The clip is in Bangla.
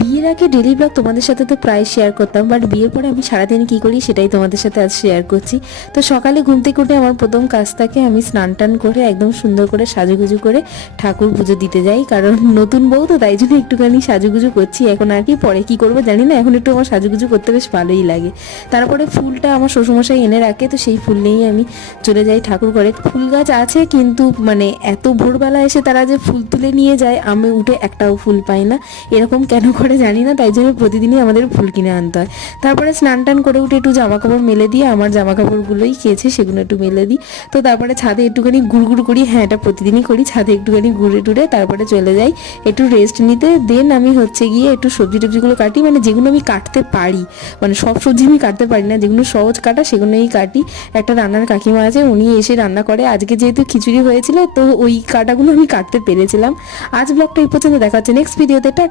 বিয়ের আগে ডেলি ব্লগ তোমাদের সাথে তো প্রায় শেয়ার করতাম, বাট বিয়ের পরে আমি সারাদিন কি করি সেটাই তোমাদের সাথে আজ শেয়ার করছি। তো সকালে ঘুম থেকে উঠে আমার প্রথম কাজ থাকে আমি স্নান টান করে একদম সুন্দর করে সাজুগুজু করে ঠাকুর পুজো দিতে যাই, কারণ নতুন বউ তো তাই জন্য একটুখানি সাজুগুজু করছি এখন। আর কি পরে কি করবো জানি না, এখন একটু আমার সাজুগুজু করতে বেশ ভালোই লাগে। তারপরে ফুলটা আমার শ্বশুরমশাই এনে রাখে, তো সেই ফুল নিয়েই আমি চলে যাই ঠাকুর ঘরে। ফুল গাছ আছে কিন্তু মানে এত ভোরবেলা এসে তারা যে ফুল তুলে নিয়ে যায়, আমি উঠে একটাও ফুল পাই না, এরকম কেন করে জানি না। তাই জন্য প্রতিদিনই আমাদের ফুল কিনে আনতে হয়। তারপরে স্নান টান করে উঠে একটু জামা কাপড় মেলে দিয়ে, আমার জামা কাপড়গুলোই কেচে সেগুলো একটু মেলে দিই। তো তারপরে ছাদে একটুখানি গুড় করি, হ্যাঁ এটা প্রতিদিনই করি, ছাদে একটুখানি ঘুরে টুরে তারপরে চলে যাই একটু রেস্ট নিতে। দেন আমি হচ্ছে গিয়ে একটু সবজি টবজিগুলো কাটি, মানে যেগুলো আমি কাটতে পারি, মানে সব সবজি আমি কাটতে পারি না, যেগুলো সহজ কাটা সেগুলোই কাটি। একটা রান্নার কাকিমা আছে, উনি এসে রান্না করে। আজকে যেহেতু খিচুড়ি হয়েছিল তো ওই কাটাগুলো আমি কাটতে পেরেছিলাম। আজ ব্লগটা এই পর্যন্ত, দেখা হচ্ছে নেক্সট ভিডিওতে। টাটা।